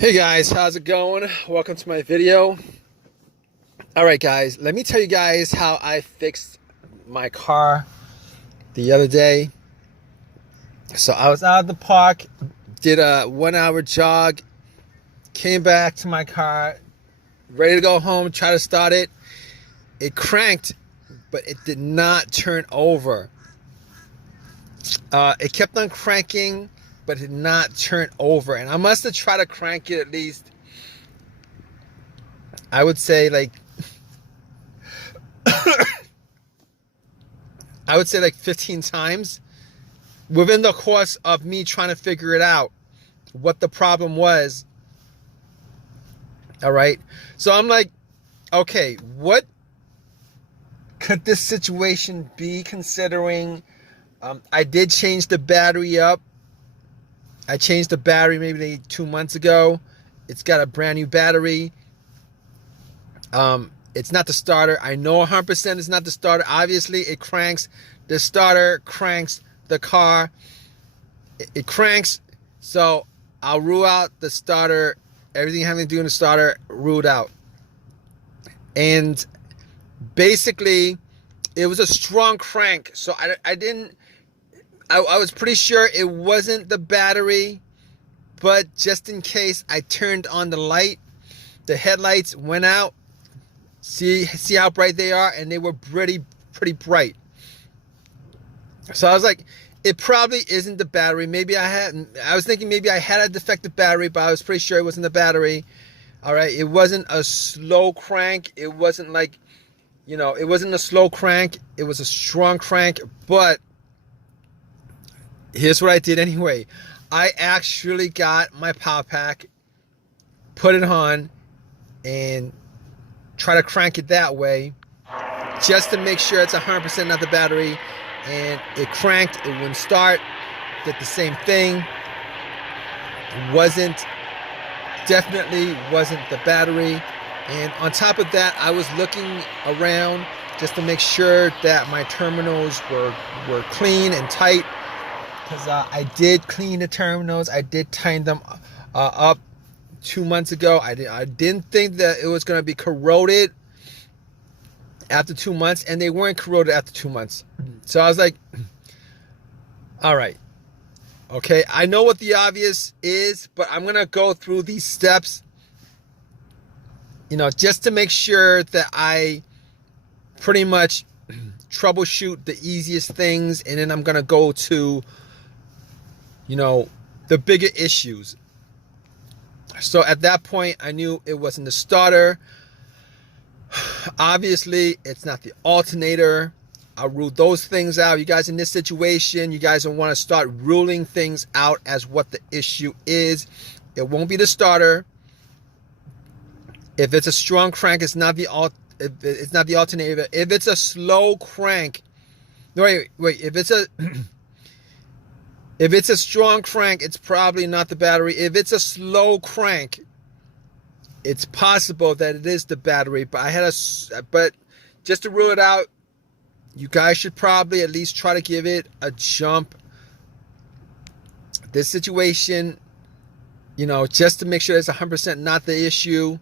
Hey guys, how's it going? Welcome to my video. Alright guys, let me tell you guys how I fixed my car the other day. So I was out of the park, did a 1 hour jog, came back to my car, ready to go home, try to start it. It cranked, but it did not turn over. It kept on cranking, but it did not turn over. And I must have tried to crank it at least, I would say like 15 times within the course of me trying to figure it out, what the problem was. All right. So I'm like, okay, what could this situation be, considering I did change the battery up. I changed the battery maybe 2 months ago. It's got a brand new battery. It's not the starter. I know 100% it's not the starter. Obviously, it cranks. The starter cranks the car. It cranks. So I'll rule out the starter. Everything having to do with the starter, ruled out. And basically, it was a strong crank. So I was pretty sure it wasn't the battery. But just in case, I turned on the light. The headlights went out. See how bright they are, and they were pretty bright. So I was like, it probably isn't the battery. I was thinking maybe I had a defective battery, but I was pretty sure it wasn't the battery. All right, it wasn't a slow crank. It wasn't like, it wasn't a slow crank. It was a strong crank. But here's what I did anyway. I actually got my power pack, put it on, and try to crank it that way, just to make sure it's 100% not the battery. And it cranked. It wouldn't start. Did the same thing. Definitely wasn't the battery. And on top of that, I was looking around just to make sure that my terminals were clean and tight, because I did clean the terminals. I did tighten them up 2 months ago. I didn't think that it was going to be corroded after 2 months, and they weren't corroded after 2 months. So I was like, all right, okay, I know what the obvious is, but I'm going to go through these steps, just to make sure that I pretty much troubleshoot the easiest things, and then I'm going to go to, the bigger issues. So at that point, I knew it wasn't the starter. Obviously, it's not the alternator. I ruled those things out. You guys in this situation, you guys don't want to start ruling things out as what the issue is. It won't be the starter. If it's a strong crank, it's not the alternator. If it's a slow crank, wait. If it's a strong crank, it's probably not the battery. If it's a slow crank, it's possible that it is the battery. But just to rule it out, you guys should probably at least try to give it a jump. This situation, just to make sure it's 100% not the issue.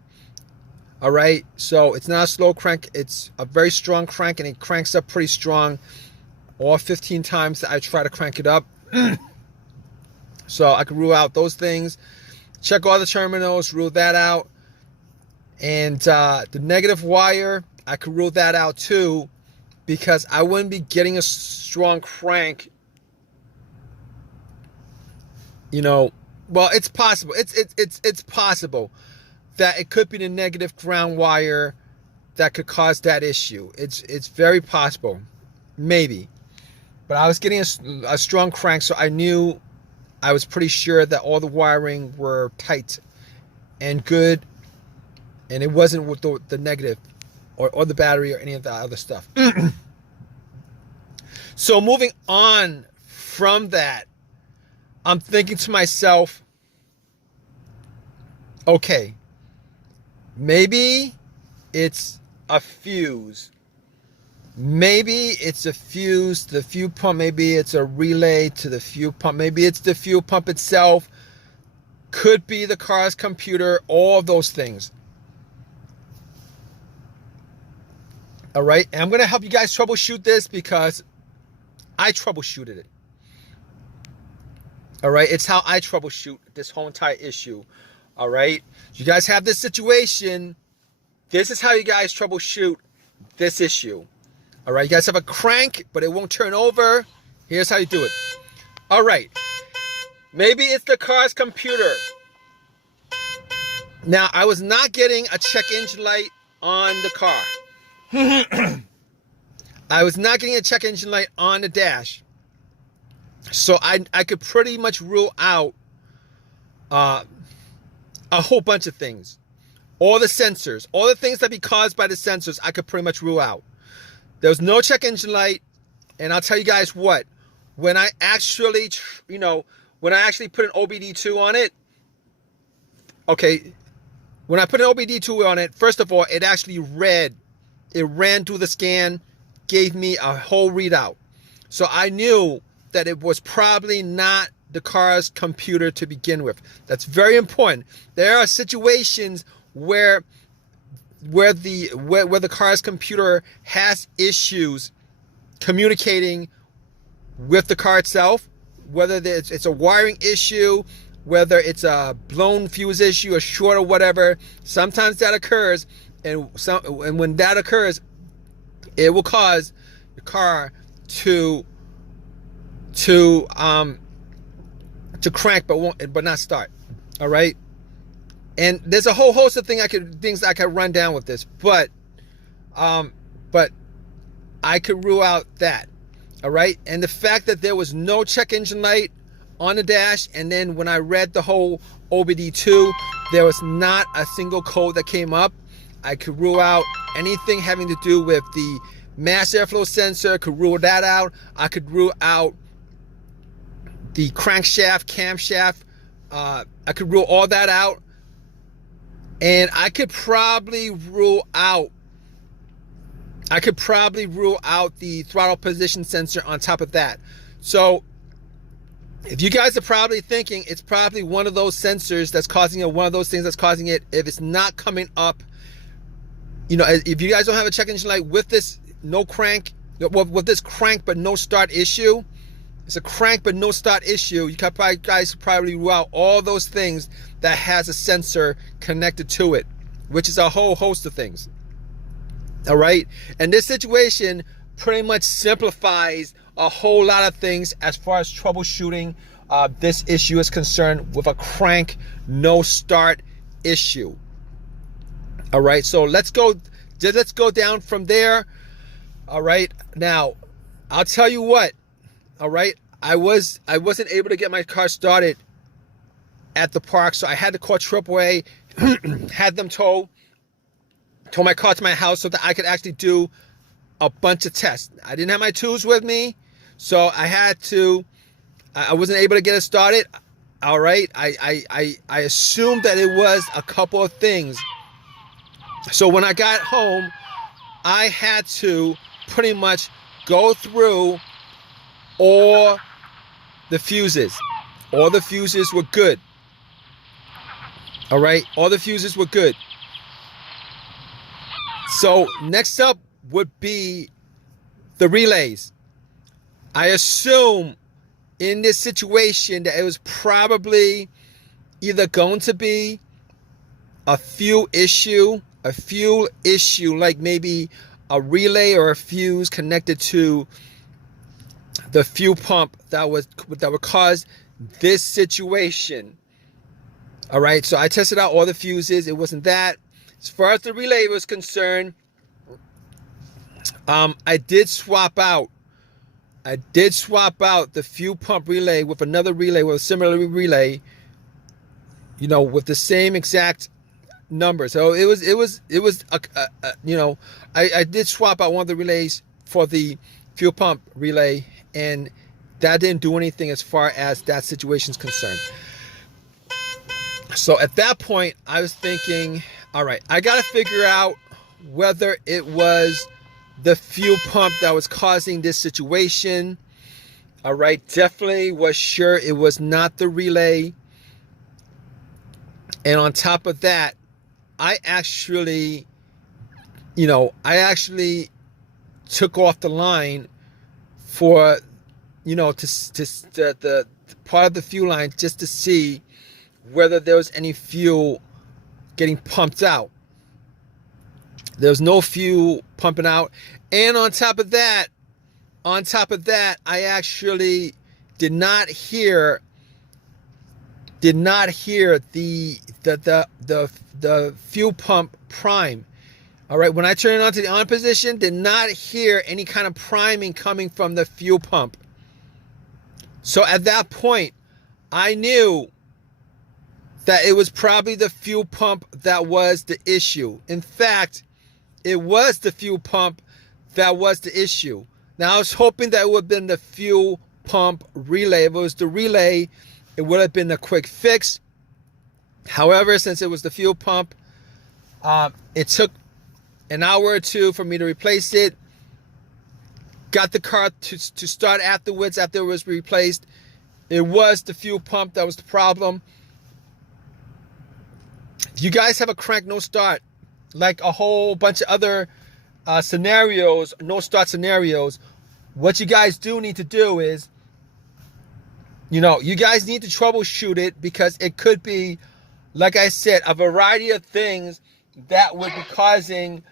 All right. So it's not a slow crank. It's a very strong crank, and it cranks up pretty strong. All 15 times that I try to crank it up. So I can rule out those things. Check all the terminals, rule that out. And the negative wire, I could rule that out too, because I wouldn't be getting a strong crank. Well, it's possible. It's possible that it could be the negative ground wire that could cause that issue. It's very possible, maybe. But I was getting a strong crank, so I was pretty sure that all the wiring were tight and good, and it wasn't with the negative or the battery or any of the other stuff. So moving on from that, I'm thinking to myself, okay, maybe it's a fuse. Maybe it's a fuse to the fuel pump. Maybe it's a relay to the fuel pump. Maybe it's the fuel pump itself. Could be the car's computer, all of those things. All right, and I'm going to help you guys troubleshoot this because I troubleshooted it. All right, it's how I troubleshoot this whole entire issue. All right, you guys have this situation. This is how you guys troubleshoot this issue. All right, you guys have a crank, but it won't turn over. Here's how you do it. All right, maybe it's the car's computer. Now, I was not getting a check engine light on the car. I was not getting a check engine light on the dash. So I could pretty much rule out a whole bunch of things. All the sensors, all the things that be caused by the sensors, I could pretty much rule out. There was no check engine light. And I'll tell you guys what, when I actually, when I actually put an OBD2 on it, okay, when I put an OBD2 on it, first of all, it actually read, it ran through the scan, gave me a whole readout. So I knew that it was probably not the car's computer to begin with. That's very important. There are situations where the car's computer has issues communicating with the car itself, whether it's a wiring issue, whether it's a blown fuse issue, a short or whatever. Sometimes that occurs, and when that occurs, it will cause the car to crank but not start. All right, and there's a whole host of things I could run down with this, but I could rule out that. All right, and the fact that there was no check engine light on the dash, and then when I read the whole OBD2, there was not a single code that came up. I could rule out anything having to do with the mass airflow sensor, could rule that out. I could rule out the crankshaft, camshaft. I could rule all that out. And I could probably rule out the throttle position sensor on top of that. So if you guys are probably thinking it's probably one of those sensors that's causing it, one of those things that's causing it, if it's not coming up, if you guys don't have a check engine light with this no crank, with this crank but no start issue, it's a crank but no start issue, you guys probably rule out all those things that has a sensor connected to it, which is a whole host of things. All right, and this situation pretty much simplifies a whole lot of things as far as troubleshooting this issue is concerned with a crank no start issue. All right, so let's go down from there. All right, now I'll tell you what. All right, I wasn't able to get my car started at the park, so I had to call AAA, had them tow my car to my house so that I could actually do a bunch of tests. I didn't have my tools with me, so I wasn't able to get it started. All right, I assumed that it was a couple of things. So when I got home, I had to pretty much go through all the fuses. All the fuses were good. All right, all the fuses were good. So next up would be the relays. I assume in this situation that it was probably either going to be a fuel issue, like maybe a relay or a fuse connected to the fuel pump that would cause this situation. All right, so I tested out all the fuses. It wasn't that. As far as the relay was concerned, I did swap out the fuel pump relay with another relay, with a similar relay, with the same exact number. So it was I did swap out one of the relays for the fuel pump relay, and that didn't do anything as far as that situation is concerned. So at that point, I was thinking, all right, I got to figure out whether it was the fuel pump that was causing this situation. All right, definitely was sure it was not the relay. And on top of that, I actually, took off the line for, the part of the fuel line just to see whether there was any fuel getting pumped out. There was no fuel pumping out. And on top of that, I actually did not hear the fuel pump prime. All right, when I turned it on to the on position, did not hear any kind of priming coming from the fuel pump. So at that point, I knew that it was probably the fuel pump that was the issue. In fact, it was the fuel pump that was the issue. Now, I was hoping that it would have been the fuel pump relay. If it was the relay, it would have been a quick fix. However, since it was the fuel pump, it took an hour or two for me to replace it. Got the car to start afterwards after it was replaced. It was the fuel pump that was the problem. If you guys have a crank no start, like a whole bunch of other scenarios, no start scenarios, what you guys do need to do is, you guys need to troubleshoot it, because it could be, like I said, a variety of things that would be causing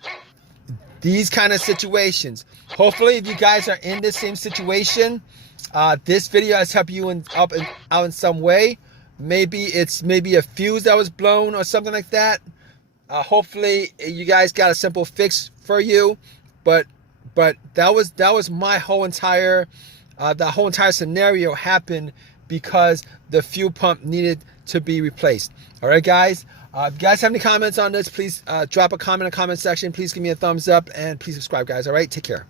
these kind of situations. Hopefully, if you guys are in the same situation, this video has helped you out in some way. Maybe it's a fuse that was blown or something like that. Hopefully, you guys got a simple fix for you. But that was my whole entire the whole entire scenario happened because the fuel pump needed to be replaced. All right, guys. If you guys have any comments on this, please drop a comment in the comment section. Please give me a thumbs up and please subscribe, guys. All right, take care.